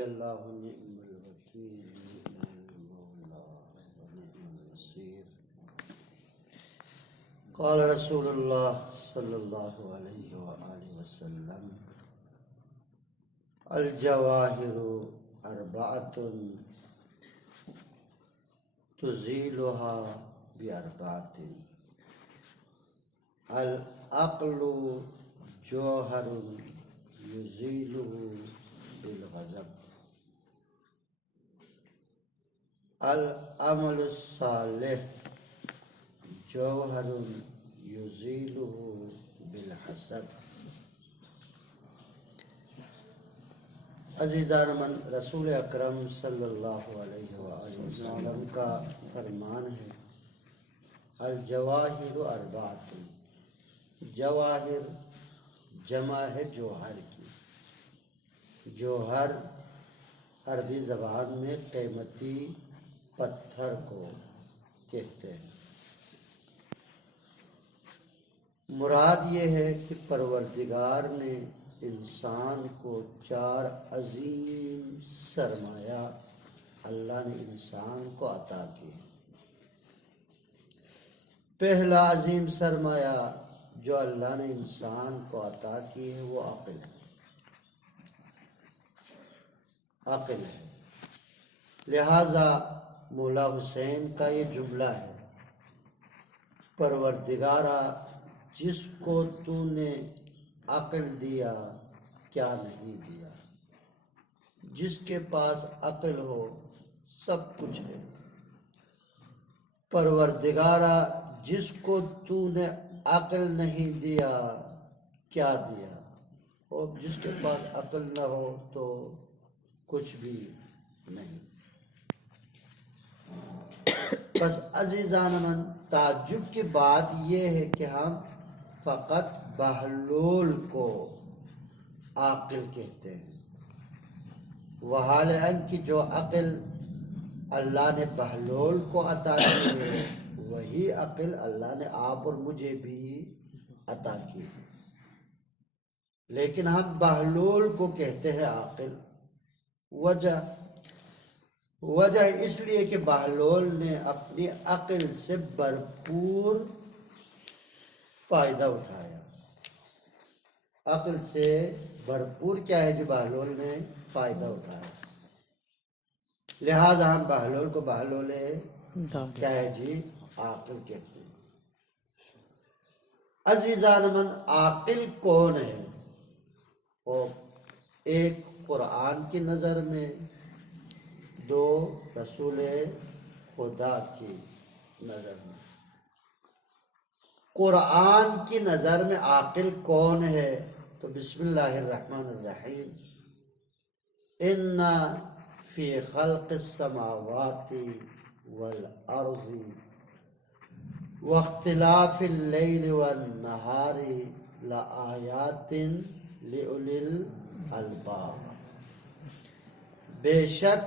حسبی اللہ نعم الوکیل نعم المولا ونعم النصیر. قال رسول اللہ صلی اللہ علیہ وآلہ وسلم الجواہر اربعۃ تزیلها باربعۃ العقل جوہر یزیلہ بالغضب العمل الصالح جوہر یزیلہ بالحسد. عزیزان من، رسول اکرم صلی اللہ علیہ وآلہ وسلم کا فرمان ہے الجواہر اربعۃ. جواہر جمع ہے جوہر کی. جوہر عربی زبان میں قیمتی پتھر کو کہتے ہیں. مراد یہ ہے کہ پروردگار نے انسان کو 4 عظیم سرمایہ اللہ نے انسان کو عطا کیے. پہلا عظیم سرمایہ جو اللہ نے انسان کو عطا کی ہے وہ عقل ہے. عقل ہے. لہذا مولا حسین کا یہ جملہ ہے پروردگارا جس کو تو نے عقل دیا کیا نہیں دیا. جس کے پاس عقل ہو سب کچھ ہے. پروردگارا جس کو تو نے عقل نہیں دیا کیا دیا. اور جس کے پاس عقل نہ ہو تو کچھ بھی نہیں. بس عزیزان من، تعجب کی بات یہ ہے کہ ہم فقط بہلول کو عاقل کہتے ہیں، وحالان کہ جو عقل اللہ نے بہلول کو عطا کی ہے وہی عقل اللہ نے آپ اور مجھے بھی عطا کی. لیکن ہم بہلول کو کہتے ہیں عاقل. وجہ اس لیے کہ بہلول نے اپنی عقل سے بھرپور فائدہ اٹھایا. عقل سے بھرپور کیا ہے جو بہلول نے فائدہ اٹھایا. لہذا ہم بہلول کو بہلول کیا ہے جی عاقل کہتے ہیں. عزیزان من، عاقل کون ہے؟ وہ ایک قرآن کی نظر میں، 2 رسول خدا کی نظر میں. قرآن کی نظر میں عاقل کون ہے؟ تو بسم اللہ الرحمن الرحیم ان فی خلق السماوات والارض واختلاف اللیل والنہار لآیات لأولی الالباب. بے شک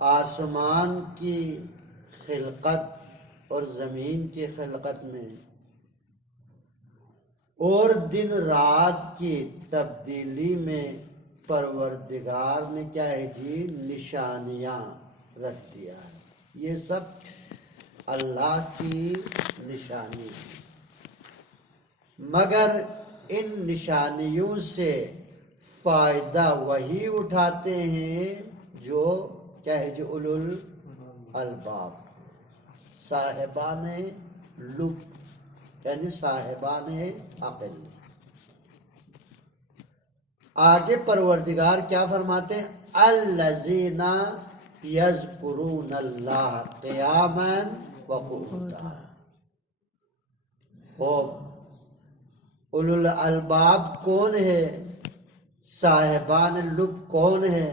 آسمان کی خلقت اور زمین کی خلقت میں اور دن رات کی تبدیلی میں پروردگار نے کیا ہے جی نشانیاں رکھ دیا ہے. یہ سب اللہ کی نشانی ہے. مگر ان نشانیوں سے فائدہ وہی اٹھاتے ہیں جو کیا ہے جو اولو الالباب، صاحبان لب یعنی صاحبان عقل. آگے پروردگار کیا فرماتے ہیں؟ الذین یذکرون اللہ قیاما وقعودا. اولو الالباب کون ہے؟ صاحبان لب کون ہے؟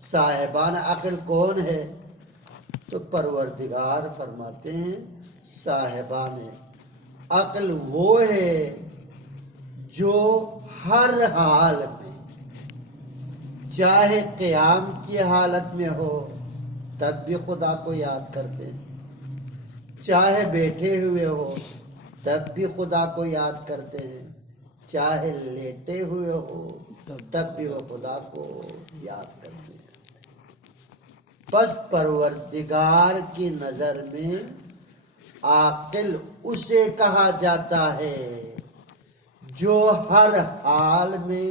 صاحبان عقل کون ہے؟ تو پروردگار فرماتے ہیں صاحبان عقل وہ ہے جو ہر حال میں، چاہے قیام کی حالت میں ہو تب بھی خدا کو یاد کرتے ہیں، چاہے بیٹھے ہوئے ہو تب بھی خدا کو یاد کرتے ہیں، چاہے لیٹے ہوئے ہو تب بھی وہ خدا کو یاد کرتے ہیں۔ بس پروردگار کی نظر میں عاقل اسے کہا جاتا ہے جو ہر حال میں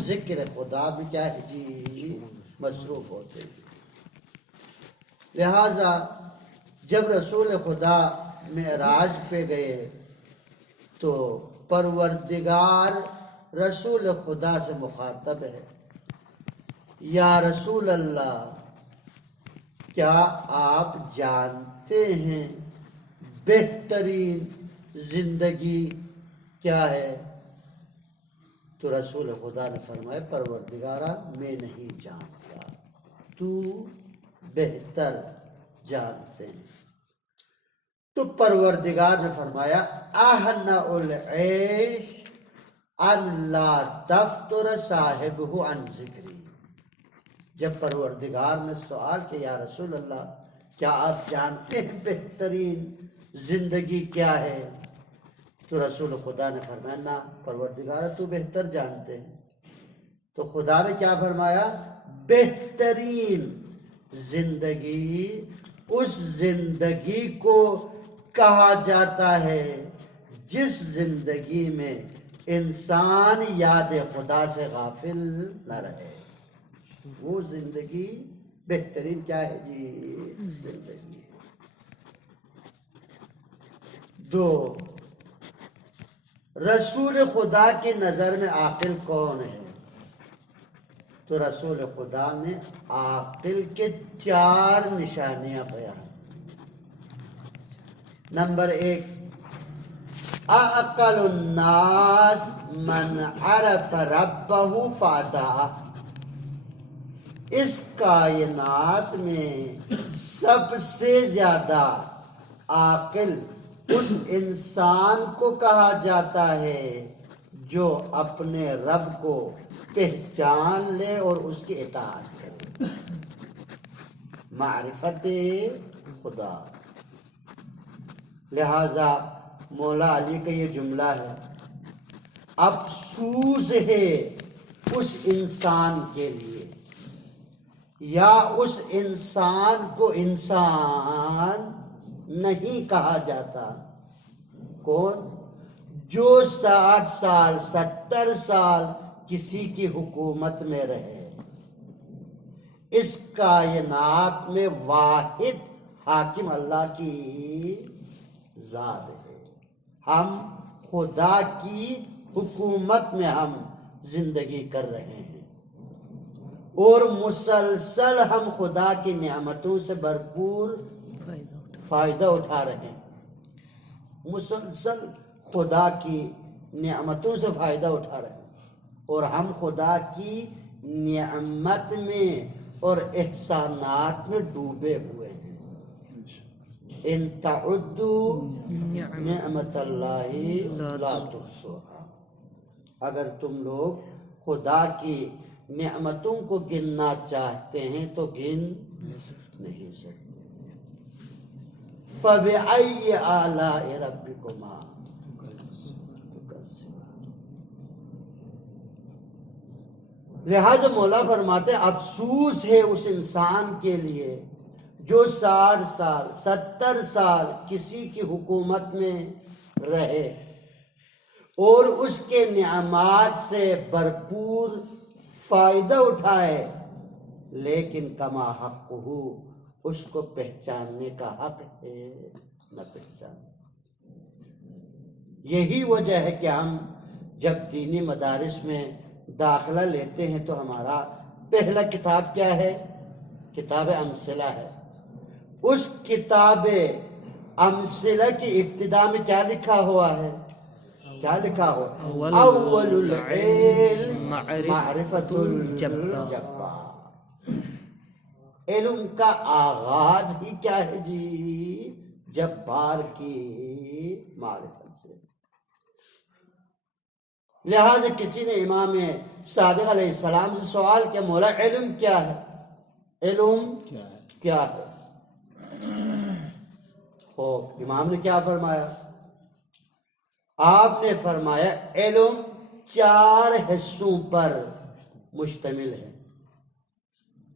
ذکر خدا میں کیا ہے جی مصروف ہوتے ہیں۔ لہذا جب رسول خدا معراج پہ گئے تو پروردگار رسول خدا سے مخاطب ہے، یا رسول اللہ کیا آپ جانتے ہیں بہترین زندگی کیا ہے؟ تو رسول خدا نے فرمایا پروردگارا میں نہیں جانتا، تو بہتر جانتے ہیں۔ تو پروردگار نے فرمایا اہنأ العیش ان لا تفتر صاحبہ عن ذکری۔ جب پروردگار نے سوال کیا یا رسول اللہ کیا آپ جانتے ہیں بہترین زندگی کیا ہے؟ تو رسول خدا نے فرمایا نہ پروردگار تو بہتر جانتے ہیں۔ تو خدا نے کیا فرمایا؟ بہترین زندگی اس زندگی کو کہا جاتا ہے جس زندگی میں انسان یاد خدا سے غافل نہ رہے، وہ زندگی بہترین کیا ہے جی زندگی ہے۔ دو، رسول خدا کی نظر میں عاقل کون ہے؟ تو رسول خدا نے عاقل کے 4 نشانیاں بیان کی۔ نمبر 1، اعقل الناس من عرف ربہ فاطاعہ۔ اس کائنات میں سب سے زیادہ عاقل اس انسان کو کہا جاتا ہے جو اپنے رب کو پہچان لے اور اس کی اطاعت کرے، معرفت خدا۔ لہذا مولا علی کا یہ جملہ ہے، افسوس ہے اس انسان کے لیے یا اس انسان کو انسان نہیں کہا جاتا، کون؟ جو 60 سال 70 سال کسی کی حکومت میں رہے۔ اس کائنات میں واحد حاکم اللہ کی ذات ہے، ہم خدا کی حکومت میں ہم زندگی کر رہے ہیں اور مسلسل ہم خدا کی نعمتوں سے بھرپور فائدہ اٹھا رہے ہیں، مسلسل خدا کی نعمتوں سے فائدہ اٹھا رہے ہیں اور ہم خدا کی نعمت میں اور احسانات میں ڈوبے ہوئے ہیں۔ ان تعدوا نعمت اللہ لا تحصوها، اگر تم لوگ خدا کی نعمتوں کو گننا چاہتے ہیں تو گن نہیں سکتے۔ فَبِأَيِّ آلَاءِ رَبِّكُمَا تُكَذِّبَانِ۔ لہذا مولا فرماتے افسوس ہے اس انسان کے لیے جو 60 سال 70 سال کسی کی حکومت میں رہے اور اس کے نعمات سے بھرپور فائدہ اٹھائے، لیکن کما حق ہو اس کو پہچاننے کا حق ہے نہ پہچان۔ یہی وجہ ہے کہ ہم جب دینی مدارس میں داخلہ لیتے ہیں تو ہمارا پہلا کتاب کیا ہے؟ کتاب امثلہ ہے۔ اس کتاب امثلہ کی ابتدا میں کیا لکھا ہوا ہے؟ کیا لکھا ہوا؟ اول العلم معرفت الجبار۔ علم کا آغاز ہی کیا ہے جی؟ جبار کی معرفت سے۔ لہذا کسی نے امام صادق علیہ السلام سے سوال کیا مولا علم کیا ہے؟ علم کیا ہے؟ امام نے کیا فرمایا؟ آپ نے فرمایا علم 4 حصوں پر مشتمل ہے۔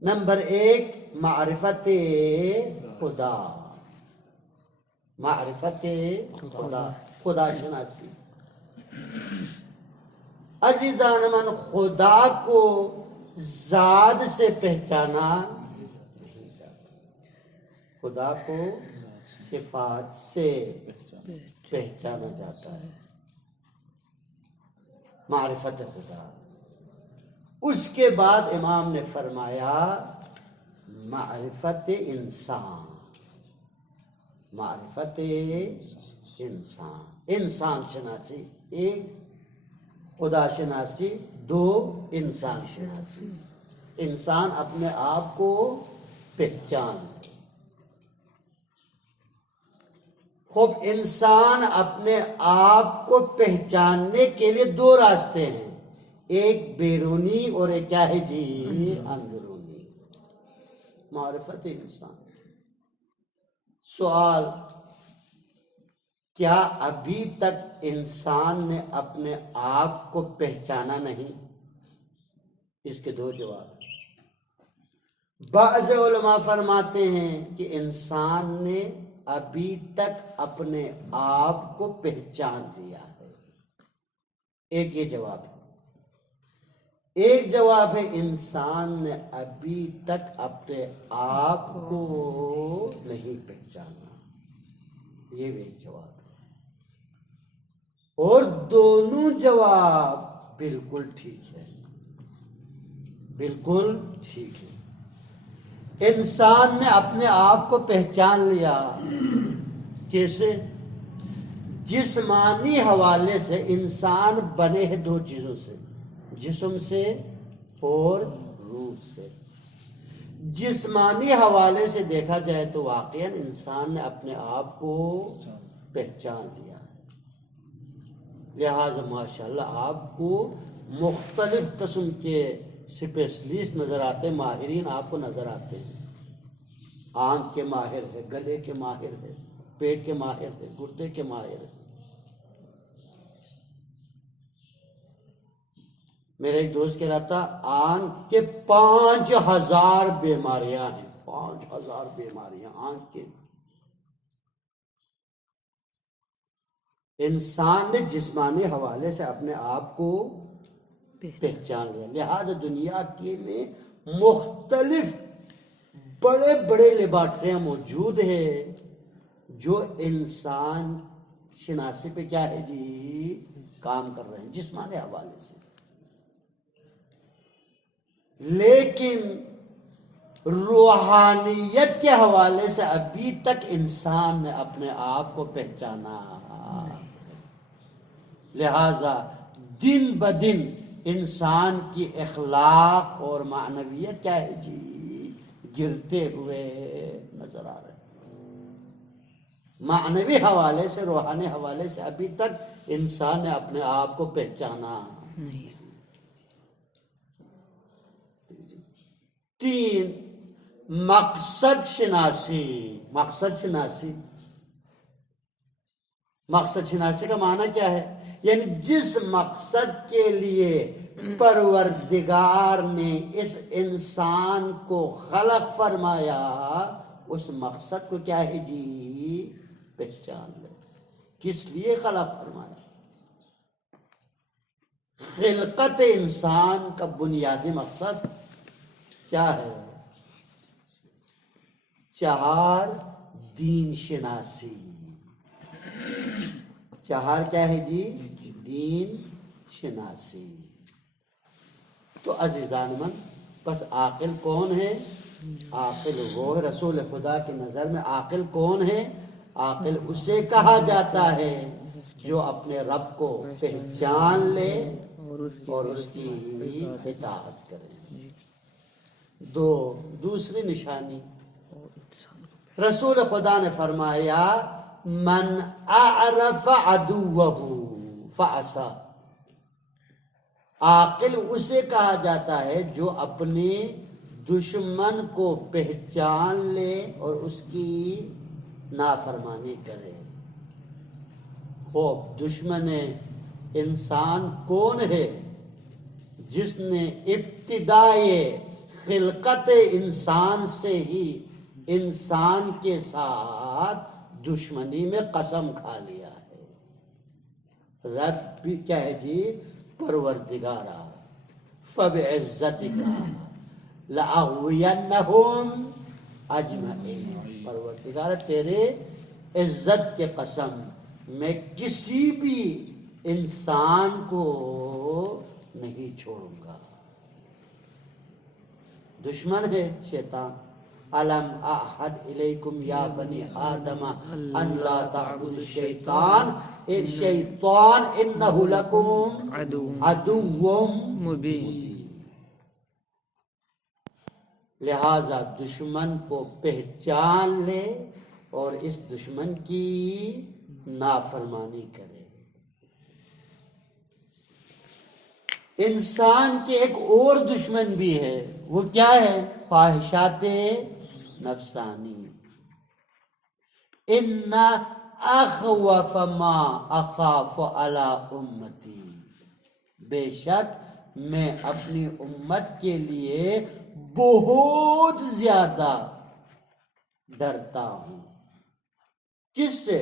نمبر 1 معرفت خدا، معرفت خدا، خدا شناسی۔ عزیزان من، خدا کو ذات سے پہچانا نہیں جاتا، خدا کو صفات سے پہچانا جاتا ہے، معرفت خدا۔ اس کے بعد امام نے فرمایا معرفت انسان، معرفت انسان، انسان شناسی، 1 خدا شناسی، 2 انسان شناسی۔ انسان اپنے آپ کو پہچان۔ خوب، انسان اپنے آپ کو پہچاننے کے لیے 2 راستے ہیں، ایک بیرونی اور ایک کیا ہے جی؟ اندرونی، معرفت انسان۔ سوال، کیا ابھی تک انسان نے اپنے آپ کو پہچانا نہیں؟ اس کے 2 جواب۔ بعض علماء فرماتے ہیں کہ انسان نے ابھی تک اپنے آپ کو پہچان لیا ہے، ایک یہ جواب ہے۔ ایک جواب ہے انسان نے ابھی تک اپنے آپ کو نہیں پہچانا، یہ بھی ایک جواب ہے۔ اور دونوں جواب بالکل ٹھیک ہے، بالکل ٹھیک ہے۔ انسان نے اپنے آپ کو پہچان لیا، کیسے؟ جسمانی حوالے سے انسان بنے ہیں 2 چیزوں سے، جسم سے اور روح سے۔ جسمانی حوالے سے دیکھا جائے تو واقعاً انسان نے اپنے آپ کو پہچان لیا، لہذا ماشاءاللہ آپ کو مختلف قسم کے اسپیشلسٹ نظر آتے ہیں، ماہرین آپ کو نظر آتے ہیں۔ آنکھ کے ماہر ہے، گلے کے ماہر ہے، پیٹ کے ماہر ہے، گردے کے ماہر ہے۔ میرا ایک دوست کہہ رہا تھا آنکھ کے 5000 بیماریاں ہیں، 5000 بیماریاں آنکھ کے۔ انسان نے جسمانی حوالے سے اپنے آپ کو پہچان لیا، لہذا دنیا کے میں مختلف بڑے بڑے لیبارٹریاں موجود ہیں جو انسان شناسی پہ کیا ہے جی؟ کام کر رہے ہیں جسمانی حوالے سے۔ لیکن روحانیت کے حوالے سے ابھی تک انسان نے اپنے آپ کو پہچانا، لہذا دن بدن انسان کی اخلاق اور معنویت کیا ہے جی؟ گرتے ہوئے نظر آ رہے ہیں۔ معنوی حوالے سے، روحانی حوالے سے ابھی تک انسان نے اپنے آپ کو پہچانا نہیں۔ 3 مقصد شناسی، مقصد شناسی۔ مقصد شناسی کا معنی کیا ہے؟ یعنی جس مقصد کے لیے پروردگار نے اس انسان کو خلق فرمایا، اس مقصد کو کیا ہے جی؟ پہچان لے۔ کس لیے خلق فرمایا؟ خلقت انسان کا بنیادی مقصد کیا ہے؟ 4 دین شناسی۔ 4 کیا ہے جی؟ دین شناسی۔ تو عزیزان من، بس عاقل کون ہے؟ عاقل وہ ہے، رسول خدا کی نظر میں عاقل کون ہے؟ عاقل اسے کہا جاتا ہے جو اپنے رب کو پہچان لے اور اس کی اطاعت کرے۔ دوسری نشانی، رسول خدا نے فرمایا من اعرف عدوہ فعصا۔ عاقل اسے کہا جاتا ہے جو اپنے دشمن کو پہچان لے اور اس کی نافرمانی کرے۔ خوب دشمن انسان کون ہے جس نے ابتدائے خلقت انسان سے ہی انسان کے ساتھ دشمنی میں قسم کھا لیا ہے؟ رب بھی کیا ہے جی؟ پروردگارا فبعزتک لأغوینہم اجمعین، پروردگار تیرے عزت کے قسم میں کسی بھی انسان کو نہیں چھوڑوں گا۔ دشمن ہے شیطان۔ الم اعہد الیکم یا بنی آدم ان لا تعبدوا الشیطان الشیطان انہ لکم عدو مبین۔ لہذا دشمن کو پہچان لے اور اس دشمن کی نافرمانی کرے۔ انسان کے ایک اور دشمن بھی ہے، وہ کیا ہے؟ خواہشات نفسانی۔ ان اخوف ما اخاف علی امتی، بے شک میں اپنی امت کے لیے بہت زیادہ ڈرتا ہوں۔ کس سے؟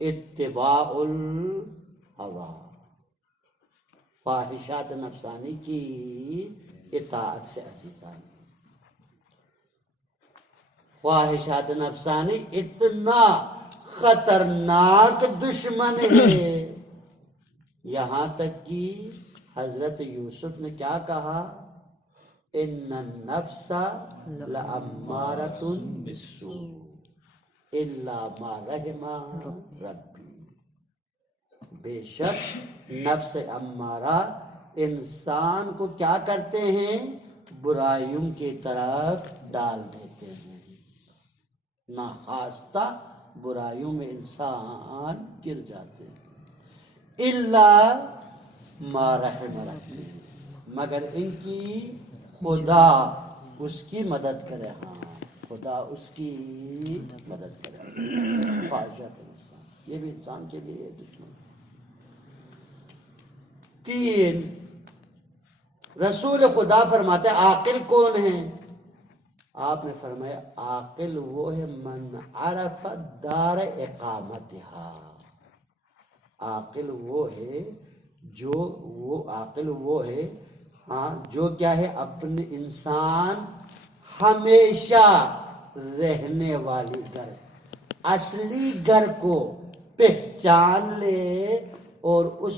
اتباع الہوا، خواہشات نفسانی کی اطاعت سے۔ عزیزان، خواہشات نفسانی اتنا خطرناک دشمن ہے، یہاں تک کہ حضرت یوسف نے کیا کہا؟ ان النفس لامارۃ بالسوء الا ما رحم ربی، بے شک نفس امارہ انسان کو کیا کرتے ہیں؟ برائیوں کی طرف ڈال دیتے ہیں، ناخواستہ برائیوں میں انسان گر جاتے ہیں۔ الا ما رحم ربی، مگر ان کی خدا اس کی مدد کرے۔ ہاں، خدا اس کی مدد کرے۔ خواہشات انسان، یہ بھی انسان کے لیے دشمن۔ 3، رسول خدا فرماتے عاقل کون ہے؟ آپ نے فرمایا عاقل وہ ہے من عرف دار اقامتہا، عاقل وہ ہے عاقل وہ ہے ہاں جو کیا ہے؟ اپنے انسان ہمیشہ رہنے والی گھر، اصلی گھر کو پہچان لے اور اس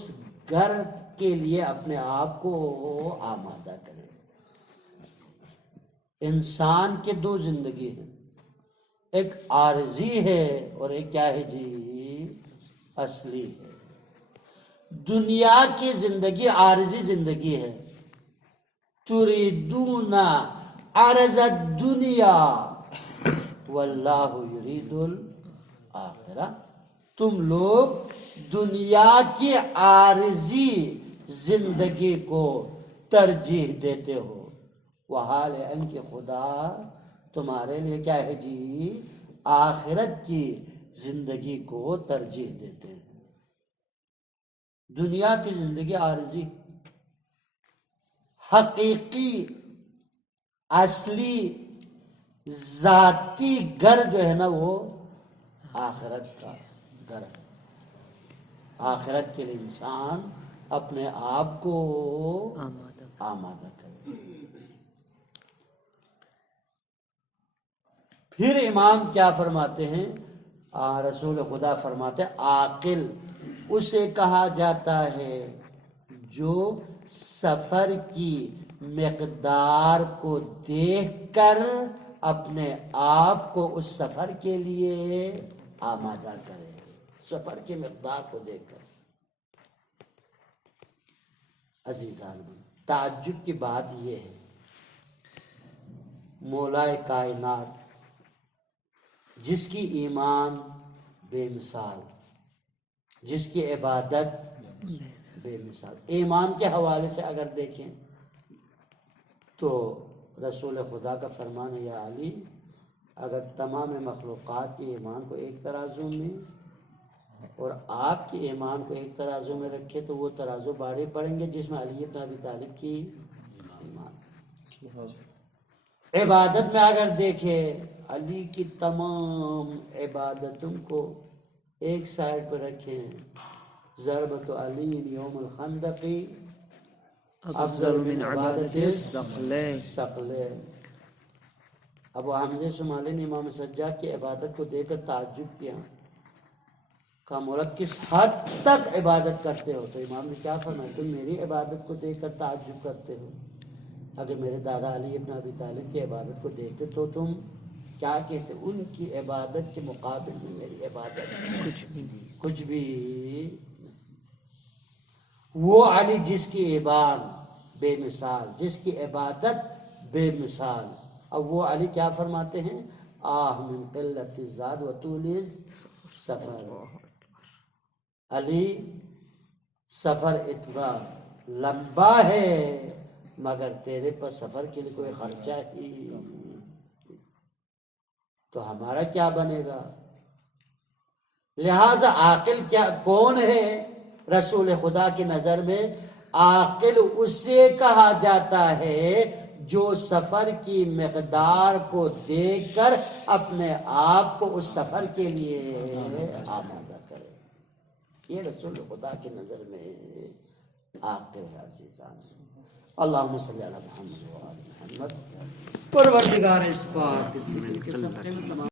گھر کے لیے اپنے آپ کو آمادہ کرے۔ انسان کے 2 زندگی ہیں، ایک عارضی ہے اور ایک کیا ہے جی؟ اصلی ہے۔ دنیا کی زندگی عارضی زندگی ہے۔ تريدون عرض الدنیا واللہ یرید الآخرہ، تم لوگ دنیا کی عارضی زندگی کو ترجیح دیتے ہو، وہ حال ہے ان کہ خدا تمہارے لیے کیا ہے جی؟ آخرت کی زندگی کو ترجیح دیتے ہیں۔ دنیا کی زندگی عارضی، حقیقی اصلی ذاتی گھر جو ہے نا وہ آخرت کا گھر ہے۔ آخرت کے لیے انسان اپنے آپ کو آمادہ کرے۔ پھر امام کیا فرماتے ہیں؟ رسول خدا فرماتے ہیں عاقل اسے کہا جاتا ہے جو سفر کی مقدار کو دیکھ کر اپنے آپ کو اس سفر کے لیے آمادہ کرے، سفر کی مقدار کو دیکھ کر۔ عزیزان، تعجب کی بات یہ ہے، مولائے کائنات جس کی ایمان بے مثال، جس کی عبادت بے مثال، ایمان کے حوالے سے اگر دیکھیں تو رسول خدا کا فرمان ہے یا علی، اگر تمام مخلوقات کے ایمان کو ایک ترازو میں اور آپ کے ایمان کو ایک ترازو میں رکھے تو وہ ترازو بھاری پڑیں گے جس میں علی بن ابی طالب کی ایمان. عبادت میں اگر دیکھے علی کی تمام عبادتوں کو ایک سائڈ پر رکھیں، ضربت علی یوم الخندق افضل من عبادت الثقلین. ابو حامد شمالی نے امام سجاد کی عبادت کو دیکھ کر تعجب کیا، کہا مولک کس حد تک عبادت کرتے ہو؟ تو امام نے کیا فرمایا، تم میری عبادت کو دیکھ کر تعجب کرتے ہو، اگر میرے دادا علی ابن ابی طالب کی عبادت کو دیکھتے تو تم کیا کہتے؟ ان کی عبادت کے مقابل میں میری عبادت کچھ بھی. وہ علی جس کی ایمان بے مثال، جس کی عبادت بے مثال. اب وہ علی کیا فرماتے ہیں، آہ من قلت الزاد و طول سفر. علی سفر اتنا لمبا ہے مگر تیرے پر سفر کے لیے کوئی خرچہ ہی، تو ہمارا کیا بنے گا؟ لہذا عاقل کیا کون ہے رسول خدا کی نظر میں؟ عاقل اسے کہا جاتا ہے جو سفر کی مقدار کو دیکھ کر اپنے آپ کو اس سفر کے لیے آمادہ کرے. یہ رسول خدا کی نظر میں عاقل ہے. عزیزان اللہم صلی علی محمد و آل محمد. پروردگار اس پاک کے صدقے میں تمام